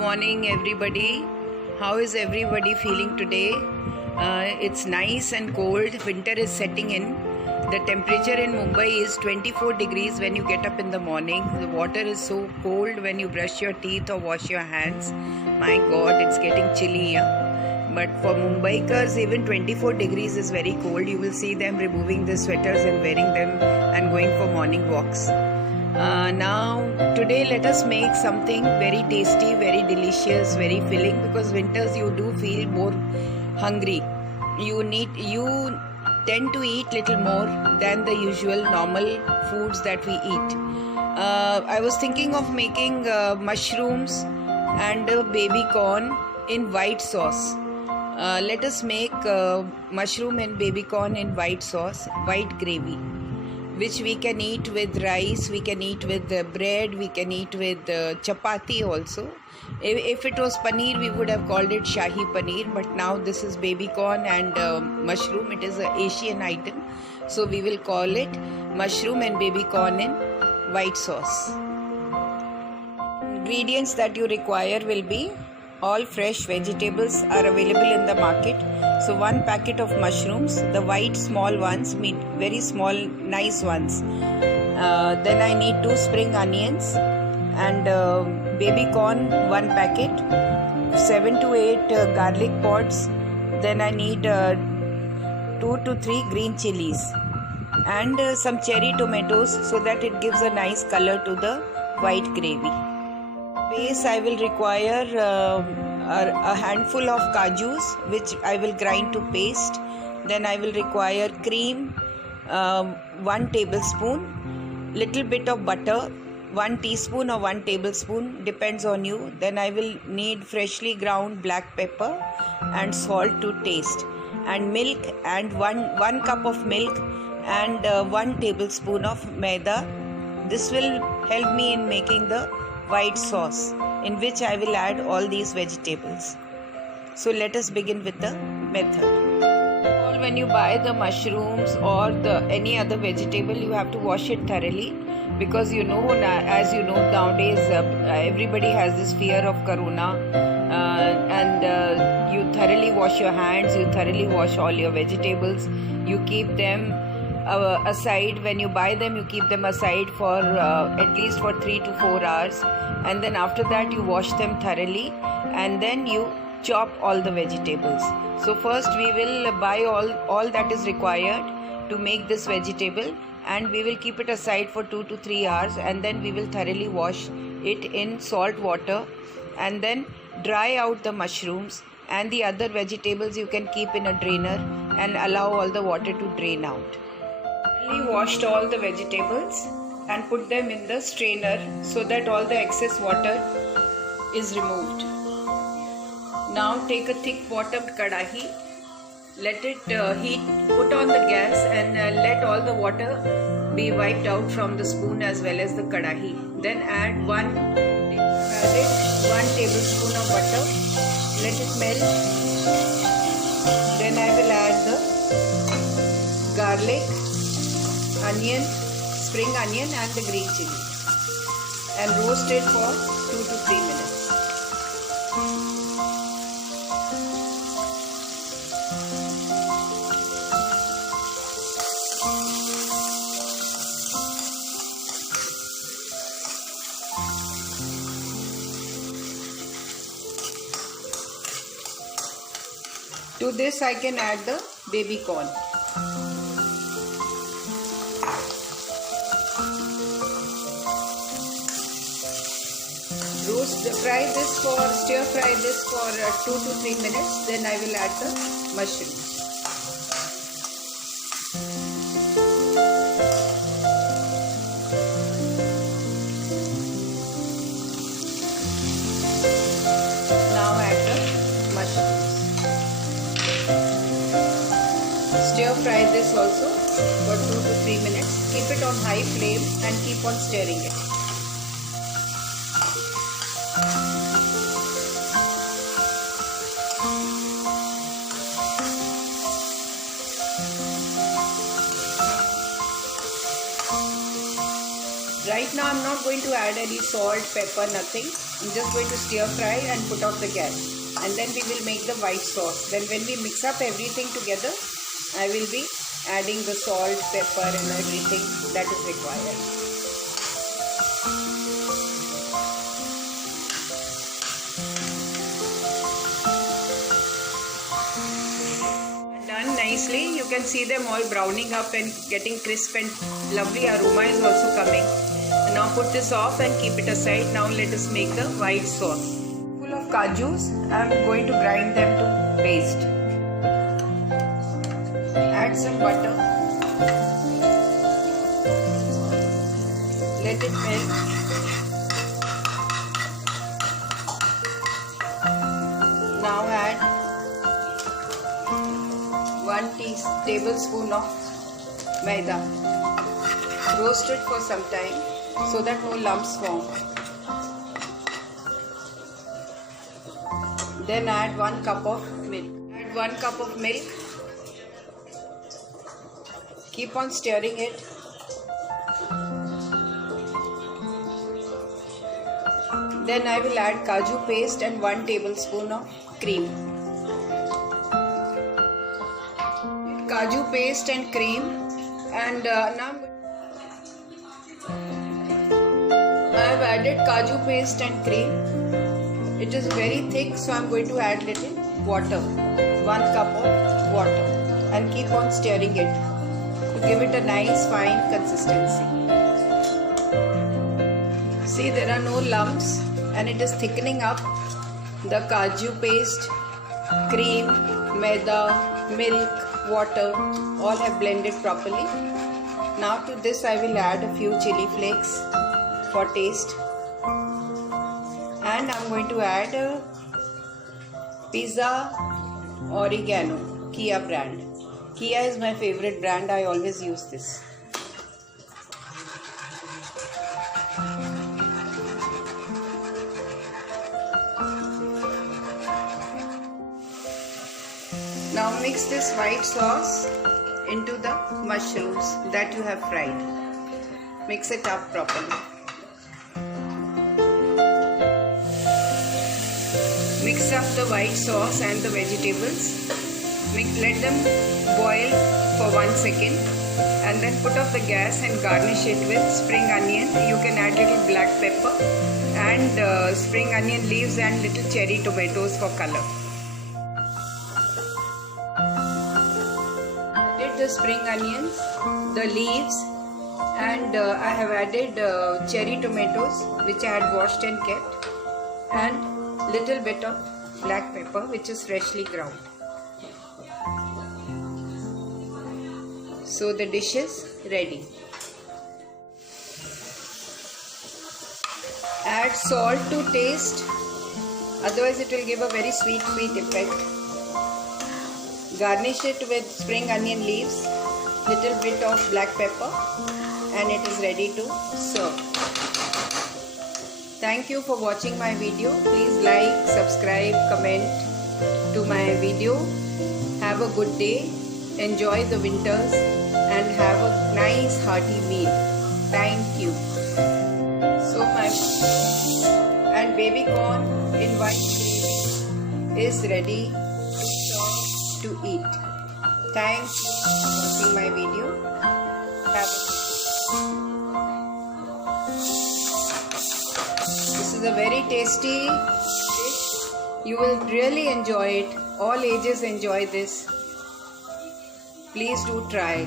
morning everybody. How is everybody feeling today? It's nice and cold. Winter is setting in. The temperature in Mumbai is 24 degrees when you get up in the morning. The water is so cold when you brush your teeth or wash your hands. My God, it's getting chilly here. But for Mumbaikars, even 24 degrees is very cold. You will see them removing their sweaters and wearing them and going for morning walks. Now today let us make something very tasty, very delicious, very filling, because winters you do feel more hungry. You tend to eat little more than the usual normal foods that we eat. I was thinking of making mushrooms and baby corn in white sauce. Let us make mushroom and baby corn in white sauce, white gravy, which we can eat with rice, we can eat with bread, we can eat with chapati also. If it was paneer, we would have called it Shahi Paneer, but now this is baby corn and mushroom. It is an Asian item, so we will call it mushroom and baby corn in white sauce. Ingredients that you require will be: all fresh vegetables are available in the market. So 1 packet of mushrooms, the white small ones, very small nice ones. Then I need 2 spring onions and baby corn 1 packet, 7 to 8 garlic pods. Then I need 2 to 3 green chilies and some cherry tomatoes, so that it gives a nice color to the white gravy. Base, I will require a handful of kajus, which I will grind to paste. Then I will require cream, 1 tablespoon, little bit of butter, 1 teaspoon or 1 tablespoon, depends on you. Then I will need freshly ground black pepper and salt to taste, and milk, and one cup of milk and 1 tablespoon of maida. This will help me in making the white sauce, in which I will add all these vegetables. So let us begin with the method. When you buy the mushrooms or any other vegetable, you have to wash it thoroughly, because as you know, nowadays everybody has this fear of corona, and you thoroughly wash your hands, you thoroughly wash all your vegetables, you keep them aside. When you buy them, you keep them aside for at least for 3 to 4 hours, and then after that you wash them thoroughly, and then you chop all the vegetables. So first we will buy all that is required to make this vegetable, and we will keep it aside for 2 to 3 hours, and then we will thoroughly wash it in salt water, and then dry out the mushrooms, and the other vegetables you can keep in a drainer and allow all the water to drain out. Washed all the vegetables and put them in the strainer so that all the excess water is removed. Now take a thick bottomed kadahi, let it heat, put on the gas, and let all the water be wiped out from the spoon as well as the kadahi. Then add 1 tablespoon of butter, let it melt. Then I will add the garlic, onion, spring onion and the green chili, and roast it for 2 to 3 minutes. To this I can add the baby corn. Stir fry this for 2 to 3 minutes. Then I will add the mushrooms. Now add the mushrooms. Stir fry this also for 2 to 3 minutes. Keep it on high flame and keep on stirring it. Right now I'm not not going to add any salt, pepper, nothing. I'm just going to stir fry and put off the gas. And then we will make the white sauce. Then when we mix up everything together, I will be adding the salt, pepper and everything that is required. Done nicely. You can see them all browning up and getting crisp, and lovely aroma is also coming. And now put this off and keep it aside. Now let us make the white sauce. Full of kajus, I am going to grind them to paste. Add some butter. Let it melt. Now add 1 tablespoon of maida. Roast it for some time so that no lumps form. Then add 1 cup of milk. Add 1 cup of milk. Keep on stirring it. Then I will add kaju paste and 1 tablespoon of cream. Kaju paste and cream, and now I have added kaju paste and cream. It is very thick, so I am going to add little water, 1 cup of water, and keep on stirring it to give it a nice fine consistency. See, there are no lumps and it is thickening up. The kaju paste, cream, maida, milk, water all have blended properly. Now to this I will add a few chili flakes for taste, and I am going to add pizza oregano, Kia brand. Kia is my favorite brand, I always use this. Now mix this white sauce into the mushrooms that you have fried. Mix it up properly. Mix up the white sauce and the vegetables. Let them boil for 1 second and then put off the gas and garnish it with spring onion. You can add little black pepper and spring onion leaves and little cherry tomatoes for color. The spring onions, the leaves, and I have added cherry tomatoes which I had washed and kept, and little bit of black pepper which is freshly ground. So the dish is ready. Add salt to taste, otherwise it will give a very sweet effect. Garnish it with spring onion leaves, little bit of black pepper, and it is ready to serve. Thank you for watching my video. Please like, subscribe, comment to my video. Have a good day. Enjoy the winters and have a nice hearty meal. Thank you. So my and baby corn in white gravy is ready to eat. Thanks for watching my video. This is a very tasty dish. You will really enjoy it. All ages enjoy this. Please do try.